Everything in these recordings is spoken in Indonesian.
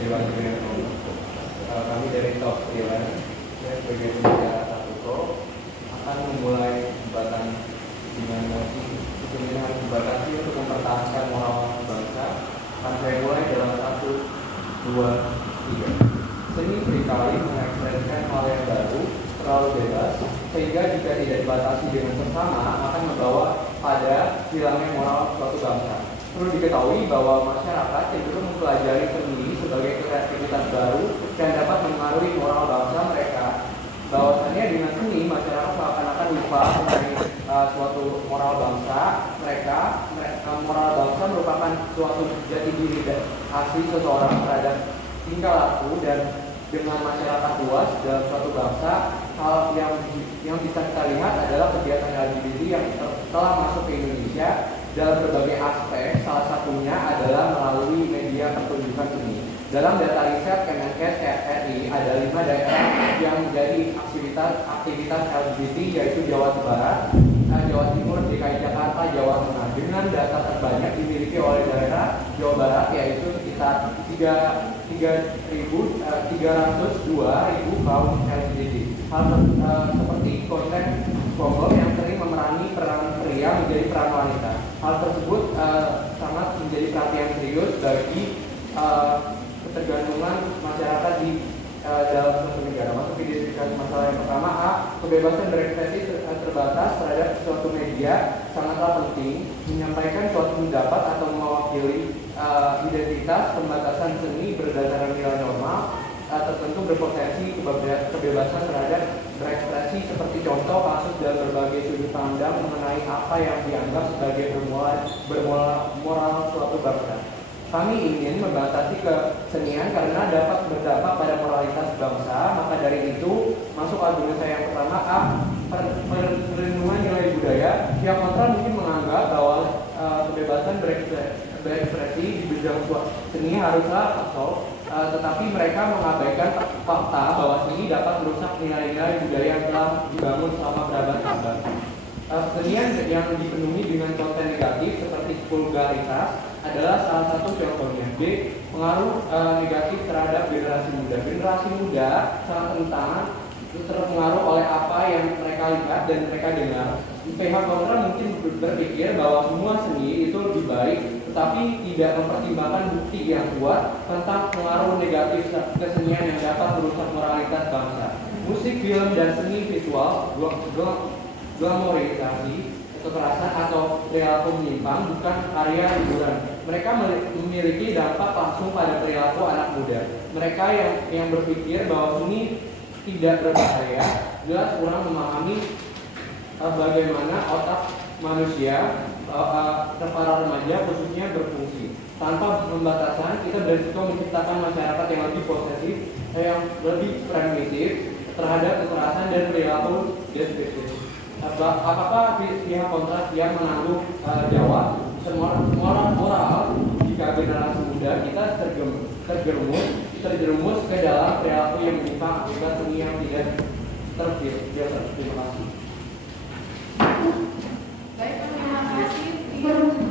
Dewan Pembina kami dari Top Freelance, saya sebagai pembicara Satuko akan memulai jembatan dengan mosi pemilihan jembatan untuk mempertahankan moral bangsa. Akan saya mulai dalam 1, 2, 3. Seni seringkali mengekspresikan hal yang baru, terlalu bebas, sehingga jika tidak dibatasi dengan bersama akan membawa pada hilangnya moral suatu bangsa. Perlu diketahui bahwa masyarakat cenderung mempelajari seni sebagai kreativitas baru dan dapat mengaruhi moral bangsa mereka. Bahwasannya dengan seni masyarakat seakan-akan lupa mengenai suatu moral bangsa mereka. Moral bangsa merupakan suatu jati diri dan asli seseorang terhadap tingkah laku, dan dengan masyarakat luas dalam suatu bangsa, hal yang bisa kita lihat adalah kegiatan LGBT yang telah masuk ke Indonesia dalam berbagai aspek. Salah satunya adalah melalui media pertunjukan seni. Dalam data riset Kemenkes RI ada 5 daerah yang menjadi aktivitas LGBT, yaitu Jawa Barat, Jawa Timur, DKI Jakarta, Jawa Tengah. Dengan data terbanyak dimiliki oleh daerah Jawa Barat, yaitu sekitar 302.000 kaum LGBT. Hal seperti konten SpongeBob yang sering memerangi peran pria menjadi peran wanita. Hal tersebut sangat menjadi perhatian serius bagi ketergantungan masyarakat di dalam suatu negara. Masuk ke identifikasi masalah yang pertama, A. Kebebasan berekspresi terbatas terhadap suatu media sangatlah penting. Menyampaikan suatu pendapat atau mewakili identitas. Pembatasan seni berdasarkan nilai normal tertentu berpotensi kebebasan terhadap berekspresi, seperti contoh kasus dalam berbagai sudut pandang mengenai apa yang dianggap sebagai bermoral suatu bangsa. Kami ingin membatasi kesenian karena dapat berdampak pada moralitas bangsa. Maka dari itu, masuk argumen saya yang pertama, A. Perlindungan nilai budaya. Pihak kontra mungkin menganggap bahwa kebebasan berekspresi di bidang seni haruslah kosong, tetapi mereka mengabaikan fakta bahwa seni dapat merusak nilai-nilai budaya yang telah dibangun selama berabad-abad. Kesenian yang dipenuhi dengan konten negatif seperti vulgaritas adalah salah satu contohnya. B. Pengaruh negatif terhadap generasi muda. Generasi muda sangat rentan terpengaruh oleh apa yang mereka lihat dan mereka dengar. Pihak kontra mungkin berpikir bahwa semua seni itu lebih baik, tetapi tidak mempertimbangkan bukti yang kuat tentang pengaruh negatif kesenian yang dapat merusak moralitas bangsa. Musik, film, dan seni visual glamorisasi kekerasan atau perilaku menyimpang bukan karya hiburan. Mereka memiliki dampak langsung pada perilaku anak muda. Mereka yang berpikir bahwa seni tidak berbahaya jelas kurang memahami bagaimana otak manusia para remaja khususnya berfungsi. Tanpa pembatasan, kita berisiko menciptakan masyarakat yang lebih posesif, yang lebih primitif terhadap kekerasan dan perilaku destruktif. Apakah pihak kontra siap menanggung jawab moral jika generasi muda kita terjerumus ke dalam perilaku yang menyimpang akibat seni yang tidak terfilter? Terima kasih. Baik, terima kasih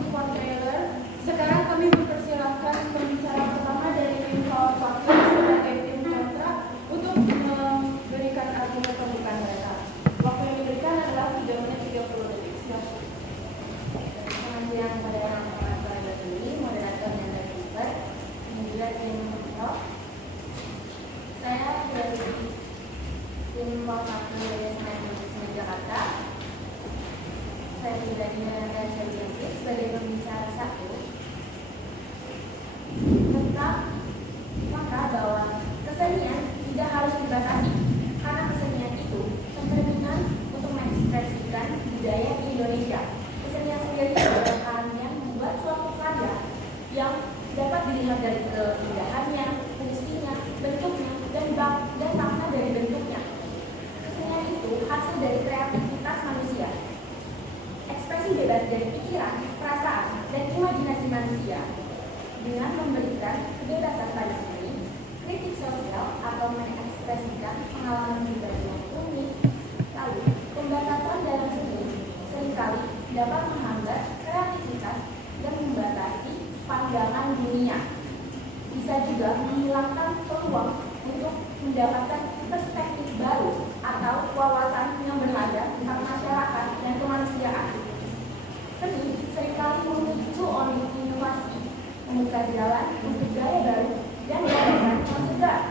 Von Taylor. Sekarang kami mempersilahkan pembicara pertama dari tim Wakil sebagai tim kontra untuk memberikan argumen pembukaan mereka. Waktu yang diberikan adalah 3 menit 30 detik. Silakan. Selamat siang kepada yang berada ini, moderator dan narasumber, kemudian tim Rock. Saya dari tim Wakil dari Jakarta. Saya tidak menyarankan saya sebagai pembicara satu tentang maka bahwa kesenian tidak harus dibatasi, karena kesenian itu pencerminan untuk mengekspresikan budaya di Indonesia. Kesenian sendiri adalah hal yang membuat suatu karya yang dapat dilihat dari keindahannya, fungsinya, bentuknya, dan makna dari bentuknya. Kesenian itu hasil dari kreativitas manusia. Ekspresi bebas dari pikiran, perasaan, dan imajinasi manusia dengan memberikan kebebasan pada seni, kritik sosial atau mengekspresikan pengalaman pribadi yang unik. Lalu, pembatasan dalam seni seringkali dapat menghambat kreativitas dan membatasi pandangan dunia. bisa juga menghilangkan peluang untuk mendapatkan perspektif baru atau wawasan yang berharga tentang masyarakat dan kemanusiaan. Seni seringkali memicu inovasi, membuka jalan untuk gaya baru dan gagasan yang segar.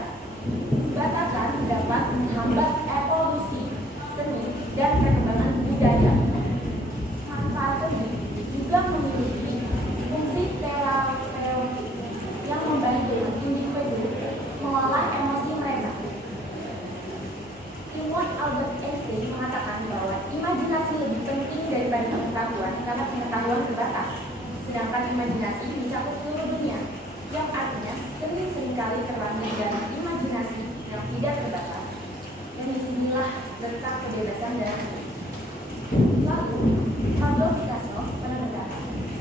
Batasan dapat menghambat evolusi seni dan perkembangan budaya. Manfaat seni juga memiliki fungsi terapeutik yang membantu individu mengolah emosi mereka. Ilmuwan Albert Einstein mengatakan bahwa imajinasi lebih penting daripada pengetahuan karena pengetahuan terbatas, sedangkan imajinasi mencakup seluruh dunia, yang artinya seni seringkali terlahir dari imajinasi yang tidak terbatas. Dan disinilah letak kebebasan dan seni. Lalu, Pablo Picasso menekankan,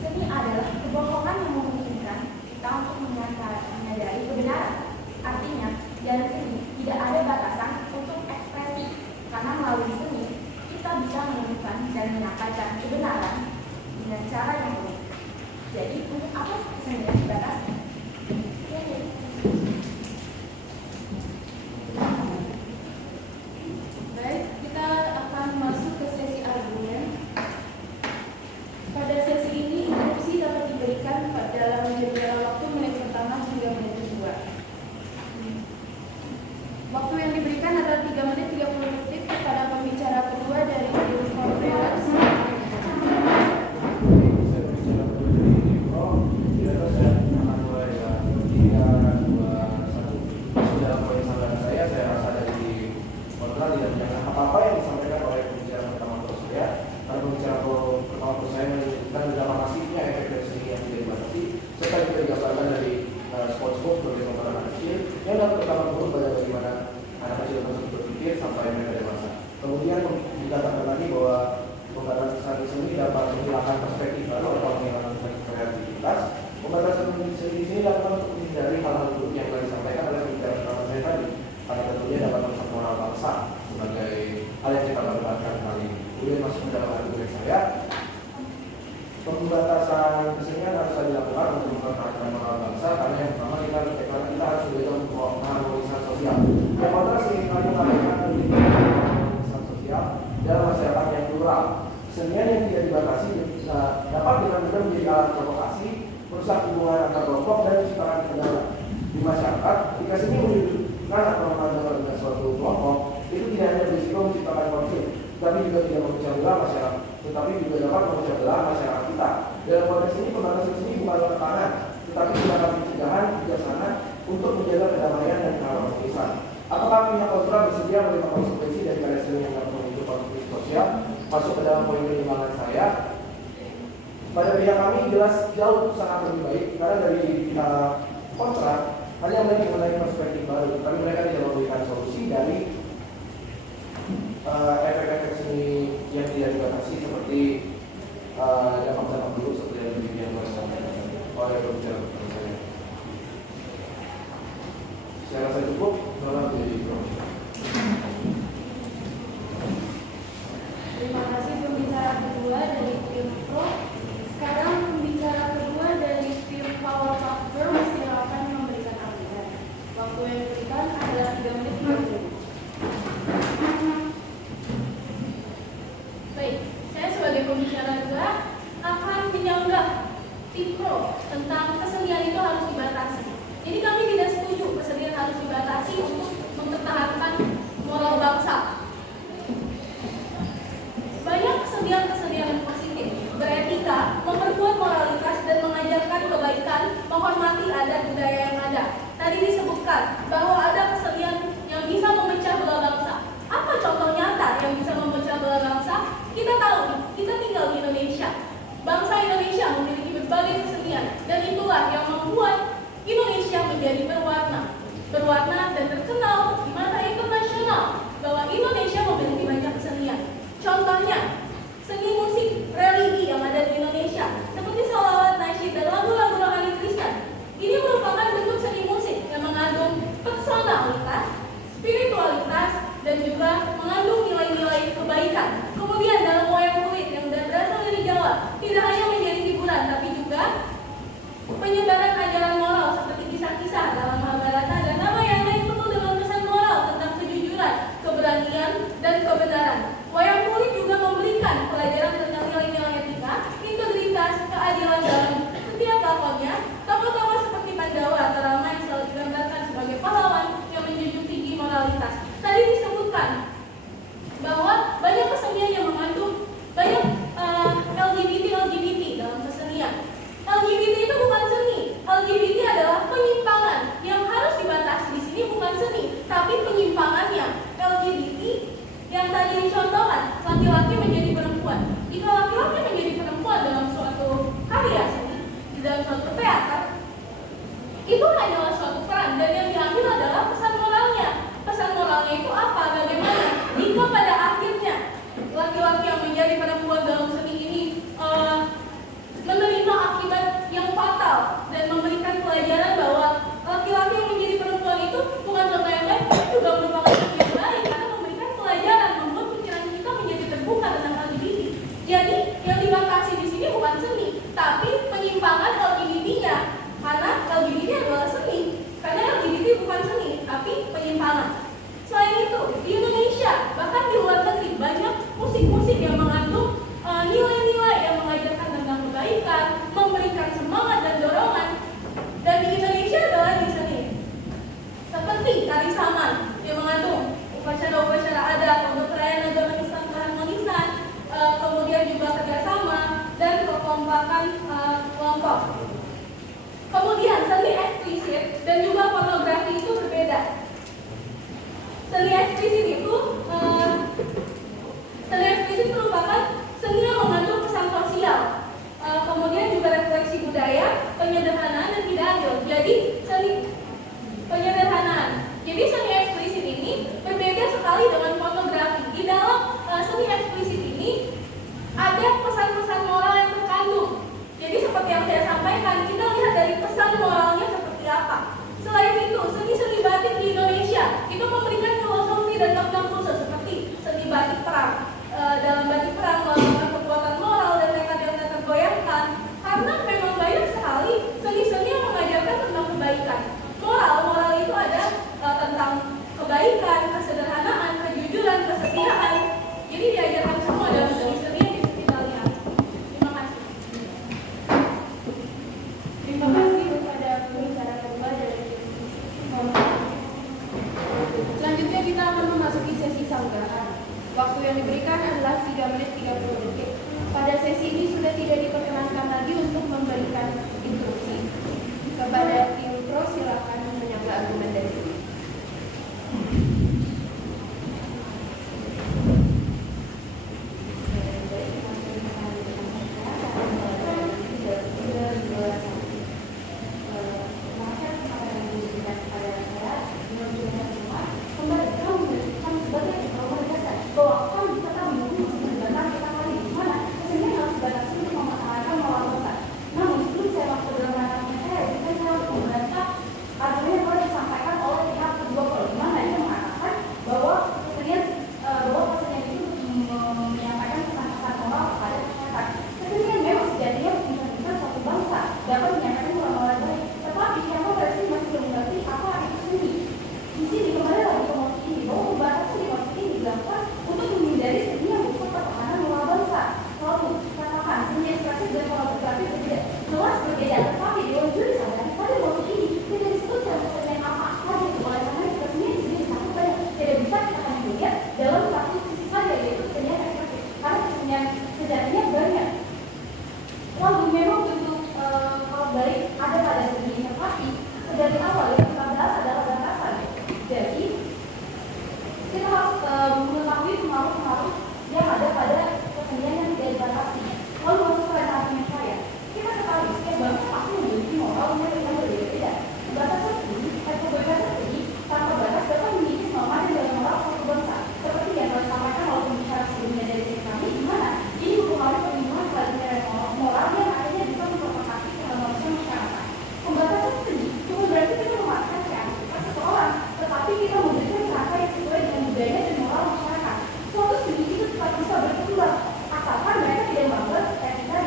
seni adalah kebohongan yang memungkinkan kita untuk menyadari kebenaran. Artinya, dalam seni tidak ada batasan untuk ekspresi, karena melalui seni kita bisa menemukan dan menyampaikan kebenaran dengan cara yang unik. Jadi, untuk apa seni dibatasi? Baik, kita akan masuk ke sesi argumen. Pada sesi ini, interupsi dapat diberikan dalam jeda waktu menit pertama hingga menit kedua. Waktu yang diberikan adalah 3 menit 30 detik kepada pembicara kedua dari tim Fortress. Apa-apa yang disampaikan oleh pembicara pertama terus saya, karena pembicara pertama terus saya menunjukkan betapa masifnya efek dari seni yang tidak dibatasi, serta juga digambarkan dari spot-spot sebagai tontonan anak kecil yang dapat pertama turun pada bagaimana anak kecil tersebut berpikir sampai mereka dewasa. Kemudian dikatakan lagi bahwa pembatasan seni dapat menghilangkan perspektif baru atau menghilangkan kreativitas. Pembatasan seni di sini dapat untuk menghindari hal-hal buruk yang telah disampaikan oleh pembicara pertama saya tadi, karena tentunya dapat merusak moral bangsa sebagai hal yang kita perdebatkan kali ini. Kemudian masuk ke dalam argumen saya, pembatasan kesenian harus dilakukan untuk mempertahankan moral bangsa, karena yang pertama kita harus berusaha untuk mengharmonisasi sosial. Yang pertama seringkali mengatakan harmonisasi sosial dalam masyarakat yang plural. Kesenian yang tidak dibatasi dapat dengan mudah menjadi alat provokasi, merusak hubungan antar kelompok dan menciptakan kendala di masyarakat. Jika seni menunjukkan atau memandang dengan suatu kelompok, itu tidak hanya berisiko menciptakan konflik, tapi juga tidak memecah belah masyarakat, tetapi juga dapat memecah belah masyarakat kita. Dalam konteks ini, pembatasan seni bukanlah tekanan, tetapi tindakan pencegahan bijaksana untuk menjaga kedamaian dan keharmonisan. Apakah pihak kultural bersedia menerima konsekuensi dari karya seni yang dapat memicu konflik sosial? Masuk ke dalam poin pertimbangan saya. Pada pihak kami jelas jauh sangat lebih baik, karena dari pihak kontra hanya mengenai perspektif baru, tapi mereka tidak memberikan solusi dari efek-efek seni yang tidak dibatasi seperti dampak-dampak buruk seperti yang disampaikan oleh pembicara pertama saya. Saya rasa cukup, malah menjadi profesional. Terima kasih pembicara kedua dari tim Pro. Sekarang pembicara kedua dari tim Power Factor silakan memberikan argumen. Waktu yang diberikan adalah 3 menit 30 detik. Baik, saya sebagai pembicara juga akan menyanggah tim Pro tentang kesenian itu harus dibatasi. Jadi kami tidak setuju kesenian harus dibatasi untuk mempertahankan moral bangsa. Banyak kesenian-kesenian yang positif, beretika, memperkuat moralitas dan mengajarkan kebaikan, menghormati adat budaya yang ada. Tadi disebutkan bahwa ada kesenian yang bisa memecah belah bangsa. Apa contoh nyata yang bisa memecah belah bangsa? Kita tahu, kita tinggal di Indonesia. Bangsa Indonesia memiliki berbagai kesenian, dan itulah yang membuat Indonesia menjadi berwarna dan terkenal di mata internasional bahwa Indonesia memiliki banyak kesenian. Contohnya, seni musik religi yang ada di Indonesia, seperti sholawat, nasyid, dan lagu-lagu rohani Kristen. Ini merupakan bentuk seni musik yang mengandung personalitas, spiritualitas, dan juga mengandung nilai-nilai kebaikan. Kemudian dalam wayang kulit yang berasal dari Jawa, tidak hanya menjadi hiburan, tapi juga penyebaran ajaran moral seperti kisah-kisah tokoh-tokoh seperti Pandawa atau Rama yang selalu digambarkan sebagai pahlawan yang menjunjung tinggi moralitas. Tadi disebutkan bahwa banyak kesenian yang mengandung banyak LGBT dalam kesenian. LGBT itu bukan seni. LGBT adalah penyimpangan yang harus dibatasi di sini, bukan seni, tapi penyimpangannya. LGBT yang tadi dicontohkan, laki-laki menjadi perempuan. Jika laki-laki menjadi perempuan dalam suatu karya seni, di dalam suatu teater, itu hanyalah suatu peran, dan yang diambil adalah pesan moralnya. Pesan moralnya itu apa? Bagaimana? Jika pada akhirnya laki-laki yang menjadi perempuan dalam seni ini menerima akibat yang fatal dan memberikan pelajaran bahwa laki-laki yang menjadi perempuan itu bukan contoh yang baik, tapi juga merupakan contoh yang baik karena memberikan pelajaran, membuat pikiran kita menjadi terbuka tentang LGBT. Jadi yang dibatasi di sini bukan seni, tapi penyimpangan LGBT-nya, karena LGBT adalah seni, karena LGBT bukan seni, tapi penyimpangan. Selain itu, di Indonesia, bahkan di luar negeri, banyak musik-musik yang mengandung nilai-nilai yang mengajarkan tentang kebaikan, memberikan semangat dan dorongan. Dan di Indonesia adalah di seni, seperti tari saman yang mengandung upacara-upacara adat untuk perayaan agama Islam keharmonisan, kemudian juga kerjasama dan kekompakan kelompok. Kemudian seni eksplisit dan juga pornografi itu berbeda. Seni eksplisit itu merupakan seni yang mengandung pesan sosial, kemudian juga refleksi budaya, penyederhanaan dan tidak adil. Jadi seni penyederhanaan. Jadi seni eksplisit ini berbeda sekali dengan pornografi. Di dalam seni eksplisit ini ada pesan-pesan moral yang terkandung. Jadi seperti yang saya sampaikan, kita lihat dari pesan moralnya seperti apa. Selain itu, seni-seni batik di Indonesia itu memberikan filosofi dan makna khusus seperti seni batik perang. Dalam batik perang melakukan kekuatan moral dan tekad yang tak tergoyahkan, karena memang banyak sekali seni-seni yang mengajarkan tentang kebaikan. Moral itu ada tentang kebaikan, kesederhanaan, kejujuran, kesetiaan. Jadi diajarkan semua dalam seni-seni yang kita lihat. Terima kasih. Terima kasih kepada pembicara kedua dari Selanjutnya kita akan memasuki sesi sanggahan. Waktu yang diberikan adalah 3 menit 30 detik. Pada sesi ini sudah tidak diperkenankan lagi untuk memberikan instruksi. Kepada tim pro silakan menyangga argumen dari sini. bisa berkembang asalkan mereka tidak membuat etika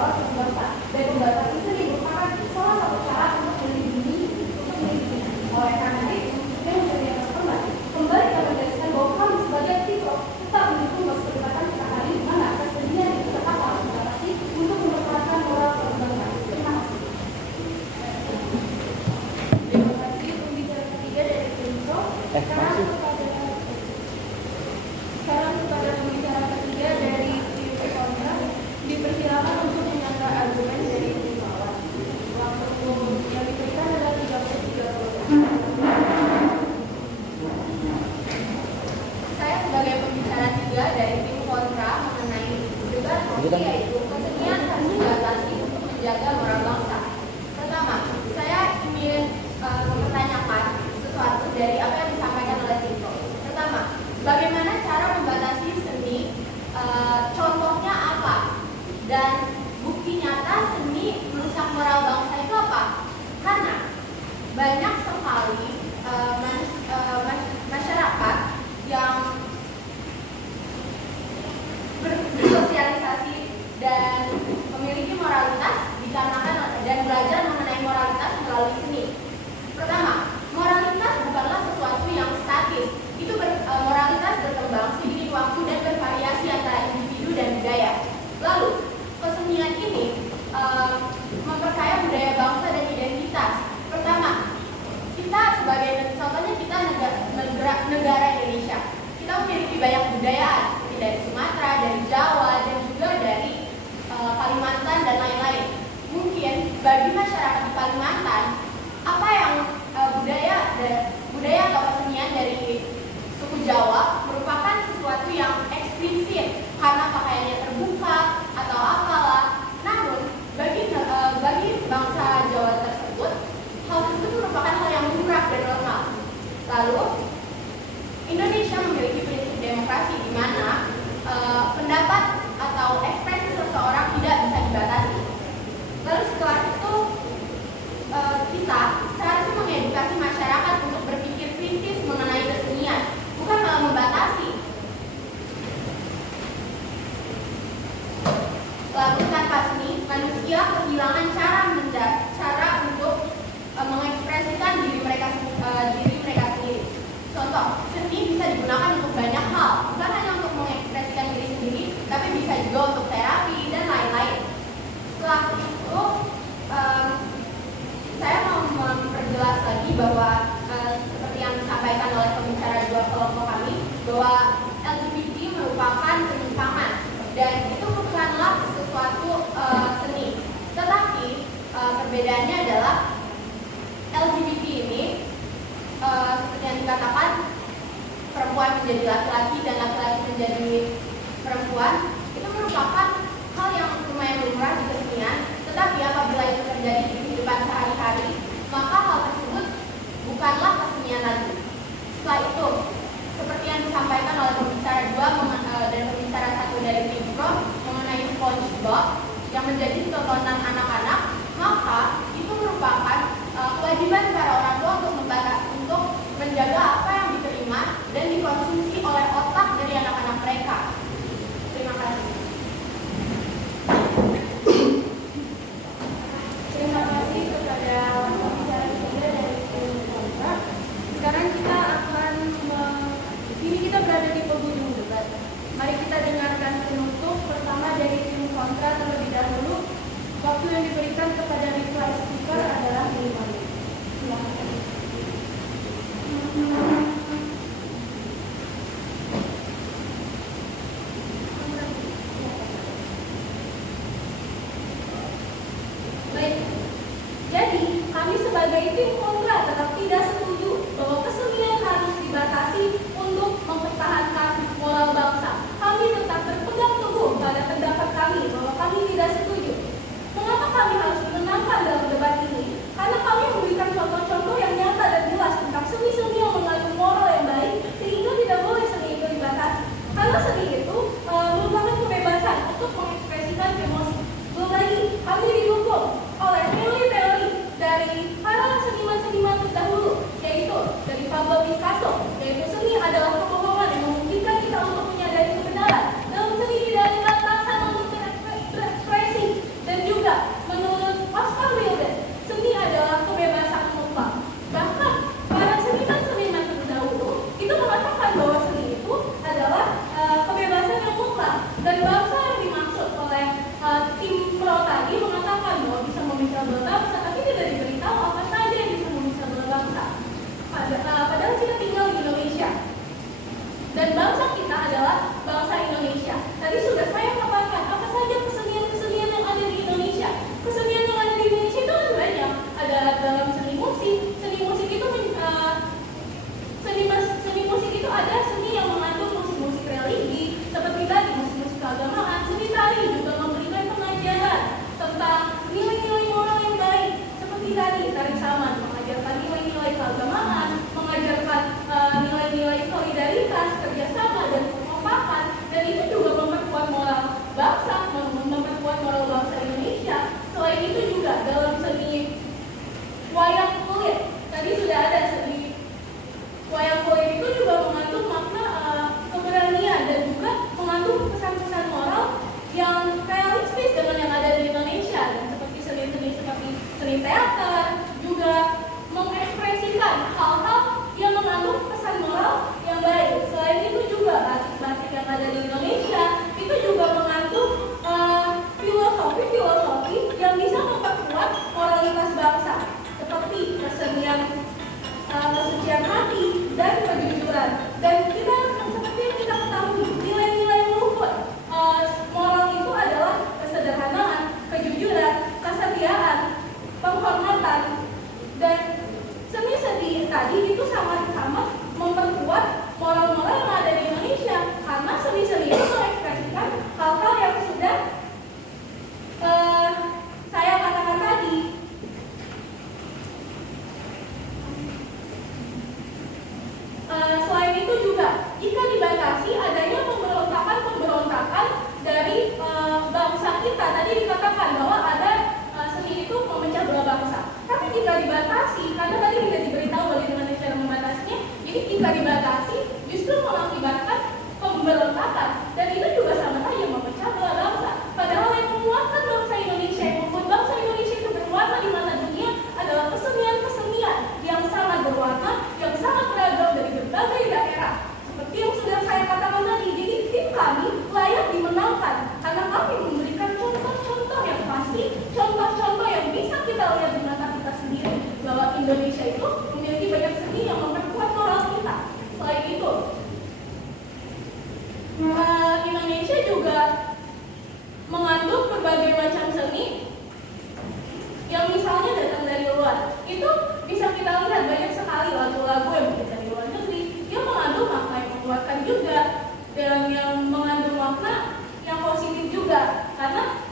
Jawa suku bangsa. Dan membatasi seni merupakan salah satu cara untuk melindungi oleh karena itu, yang menjadi yang kembali kita menegaskan bahwa kami sebagai aktivis tetap mendukung bahwa perdebatan kita hari di mana kesenian itu tetap harus dibatasi untuk mempertahankan moral berbangsa. Terima kasih. Terima kasih pembicara ketiga dari Pinto. Sekarang kepada pembicara ketiga dari tim kontra, dipersilakan untuk menyangka argumen dari tim lawan. Waktu yang diberikan adalah 30 menit. Saya sebagai pembicara tiga dari tim kontra mengenai debat yaitu kesenian harus dibatasi untuk menjaga moral bangsa. Pertama, saya ingin mempertanyakan sesuatu dari apa yang disampaikan oleh Tito. Pertama, bagaimana cara membatasi seni? Contohnya apa? Dan bukti nyata seni merusak moral bangsa itu apa? Karena banyak sekali masyarakat yang bersosialisasi dan memiliki moralitas dikarenakan dan belajar mengenai moralitas melalui seni. Pertama, moralitas bukanlah sesuatu yang statis. Itu moralitas berkembang seiring waktu dan bervariasi antara individu dan budaya. Lalu, kesenian ini memperkaya budaya bangsa dan identitas. Pertama, kita sebagai contohnya kita negara Indonesia. Kita memiliki banyak budayaan seperti dari Sumatera, dari Jawa, dan juga dari Kalimantan dan lain-lain. Mungkin bagi masyarakat di Kalimantan, apa yang budaya atau kesenian dari suku Jawa merupakan sesuatu yang eksplisit karena pakaiannya terbuka atau apalah. Namun bagi bangsa Jawa tersebut, hal tersebut merupakan hal yang lumrah dan normal. Lalu Indonesia memiliki prinsip demokrasi di mana pendapat atau ekspresi seseorang tidak bisa dibatasi. Lalu setelah itu kita seharusnya mengedukasi masyarakat untuk berpikir kritis mengenai kesenian, bukan malah membatasi. Lalu tanpa seni, manusia kehilangan cara untuk mengekspresikan diri mereka sendiri. Contoh, seni bisa digunakan untuk banyak hal, bukan hanya untuk mengekspresikan diri sendiri, tapi bisa juga untuk terapi dan lain-lain. Setelah itu, saya mau memperjelas lagi bahwa seperti yang disampaikan oleh pembicara dua kelompok kami, bahwa LGBT merupakan penyimpangan dan itu bukanlah sesuatu seni. Tetapi perbedaannya adalah LGBT ini seperti yang dikatakan, perempuan menjadi laki-laki dan laki-laki menjadi perempuan, itu merupakan hal yang lumayan lumrah di kesenian. Tetapi apabila itu terjadi di kehidupan sehari-hari, maka hal tersebut bukanlah kesenian lagi. Setelah itu, seperti yang disampaikan oleh pembicara dua dan pembicara satu dari Pipro mengenai SpongeBob yang menjadi tontonan anak-anak, maka itu merupakan kewajiban para orang tua untuk menjaga apa yang diterima dan dikonsumsi oleh otak dari anak-anak mereka. Terima kasih. Terima kasih kepada pembicara ketiga dari tim kontra. Sekarang kita akan kini kita berada di penghujung debat. Mari kita dengarkan penutup pertama dari tim kontra terlebih dahulu. Waktu yang diberikan kepada reply speaker adalah 5 menit. Silakan. Baik. Jadi, kami sebagai tim kontra tetap tidak setuju bahwa kesenian harus dibatasi untuk mempertahankan moral bangsa. Kami tetap berpegang teguh pada pendapat kami bahwa kami tidak setuju. Mengapa kami harus menenangkan dalam debat ini? Karena kami memberikan contoh-contoh yang nyata dan jelas tentang seni-seni yang mengandung moral yang baik, sehingga tidak boleh seni itu dibatasi. Karena seni itu merupakan kebebasan untuk mengekspresikan emosi. Belum lagi, kami didukung oleh teori-teori dari para seniman-seniman terdahulu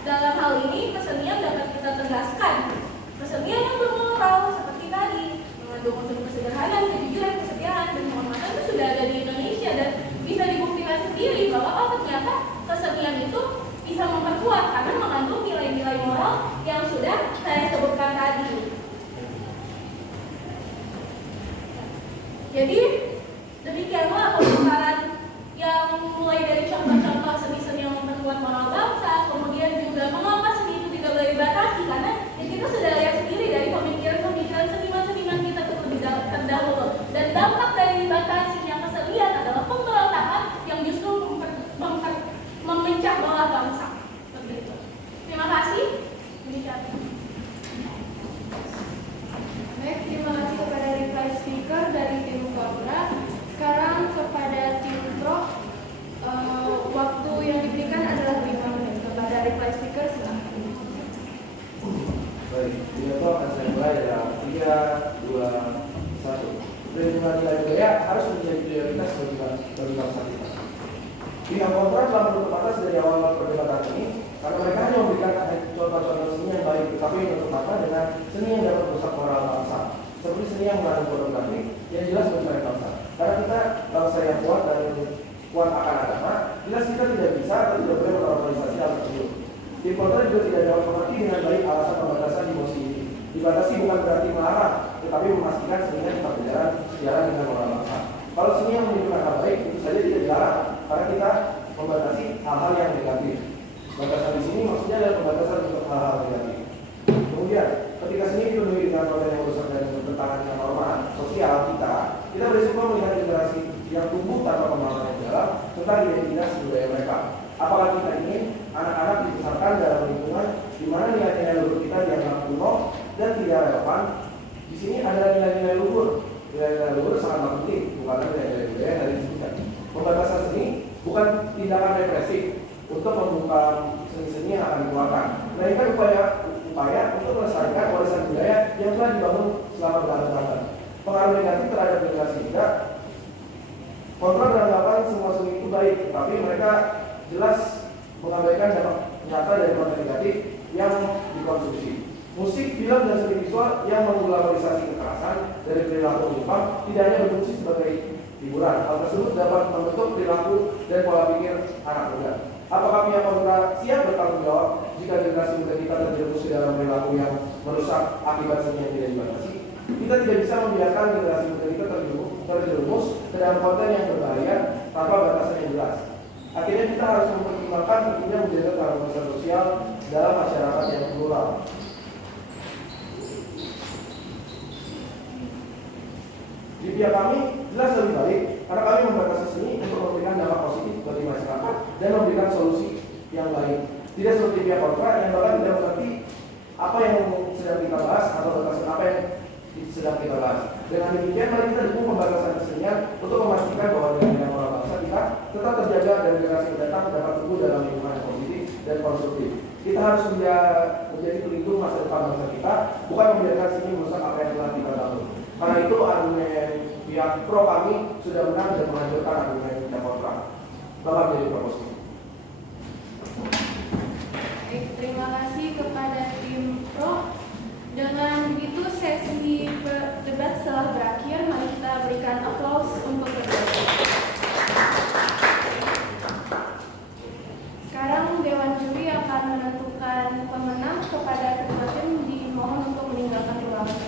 dalam hal ini kesenian dapat kita tegaskan. Kesenian yang bermoral seperti tadi, mengandung unsur kesederhanaan, kejujuran, kesetiaan, dan kehormatan itu sudah ada di Indonesia dan bisa dibuktikan sendiri bahwa ternyata kesenian itu bisa memperkuat karena mengandung nilai-nilai moral yang sudah saya sebutkan tadi. Jadi demikianlah pembicaraan yang mulai dari contoh-contoh seni-seni yang memperkuat moral bangsa, kemudian juga mengapa seni itu tidak boleh dibatasi karena ya kita sudah lihat sendiri dari pemikiran-pemikiran seniman-seniman kita terlebih terdahulu. Dan dampak dari dibatasinya kesenian adalah pemberontakan yang justru memecah belah bangsa. Begitu. Terima kasih. Baik, terima kasih kepada reply speaker dari tim Kontra. Sekarang kepada tim Pro, waktu yang diberikan adalah 5 menit. Kepada reply speaker, silakan. Baik, pidato akan saya mulai dalam 3, 2, 1. Perlindungan nilai budaya harus menjadi prioritas bagi bangsa kita. Pihak kontra telah menutup mata dari awal perdebatan ini karena mereka hanya memberikan contoh-contoh seni yang baik, tetapi menutup mata dengan seni yang dapat merusak moral bangsa, seperti seni yang mengandung pornografi yang jelas mencari bangsa. Karena kita bangsa yang kuat dan kuat akan agama, jelas kita tidak bisa atau tidak boleh menormalisasi hal tersebut. Tim kontra juga tidak dapat mengerti dengan baik alasan pembatasan emosi ini. Dibatasi bukan berarti melarang, tetapi memastikan seninya tetap berjalan sejalan dengan moral bangsa. Kalau seni yang menunjukkan hal baik, itu saja tidak dilarang, karena kita membatasi hal-hal yang negatif. Batasan di sini maksudnya adalah pembatasan untuk hal-hal negatif. Kemudian, ketika seni dipenuhi dengan konten yang merusak dan bertentangan dengan norma sosial kita berisiko melihat generasi yang tumbuh tanpa pemahaman yang dalam tentang identitas budaya mereka. Apakah kita ingin anak-anak dibesarkan dalam lingkungan di mana nilai-nilai luhur kita dianggap kuno dan tidak relevan? Di sini adalah nilai-nilai luhur. Nilai-nilai luhur sangat penting, bukan nilai-nilai budaya yang disebutkan. Pembatasan seni bukan tindakan represif untuk membuka seni-seni yang akan dikeluarkan, melainkan upaya untuk melestarikan warisan budaya yang telah dibangun selama berabad-abad. Pengaruh negatif terhadap generasi muda. Kontra beranggapan semua seni itu baik, tapi mereka jelas mengabaikan dampak nyata dari konten negatif yang dikonsumsi. Musik, film, dan seni visual yang mengglamourisasi kekerasan dari perilaku menyimpang tidak hanya berfungsi sebagai hiburan. Hal tersebut dapat membentuk perilaku dan pola pikir anak muda. Apakah pihak kontra siap bertanggung jawab jika generasi muda kita terjerumus di dalam perilaku yang merusak akibat seni yang tidak dibatasi? Kita tidak bisa membiarkan generasi muda kita terjerumus ke dalam konten yang berbahaya tanpa batasan yang jelas. Akhirnya kita harus mempertimbangkan pentingnya menjaga keharmonisan sosial dalam masyarakat yang plural. Di pihak kami jelas lebih baik karena kami membatasi seni untuk memberikan dampak positif bagi masyarakat dan memberikan solusi yang lain. Tidak seperti pihak kontra yang bahkan tidak mengerti apa yang sedang kita bahas atau batasan apa yang sedang kita bahas. Dengan demikian mari kita dukung pembatasan kesenian untuk memastikan bahwa nilai moral bangsa kita tetap terjaga dan generasi mendatang dapat tumbuh dalam lingkungan yang positif dan konstruktif. Kita harus menjadi pelindung masa depan bangsa kita, bukan membiarkan seni merusak apa yang telah kita bangun. Karena itu argumen pihak pro kami sudah menang dan menghancurkan argumen pihak kontra. Bapak menjadi proposi. Baik, terima kasih kepada tim pro. Dengan begitu sesi debat telah berakhir. Mari kita berikan aplaus untuk berdua. Sekarang Dewan Juri akan menentukan pemenang. Kepada ketua tim dimohon untuk meninggalkan ruangan.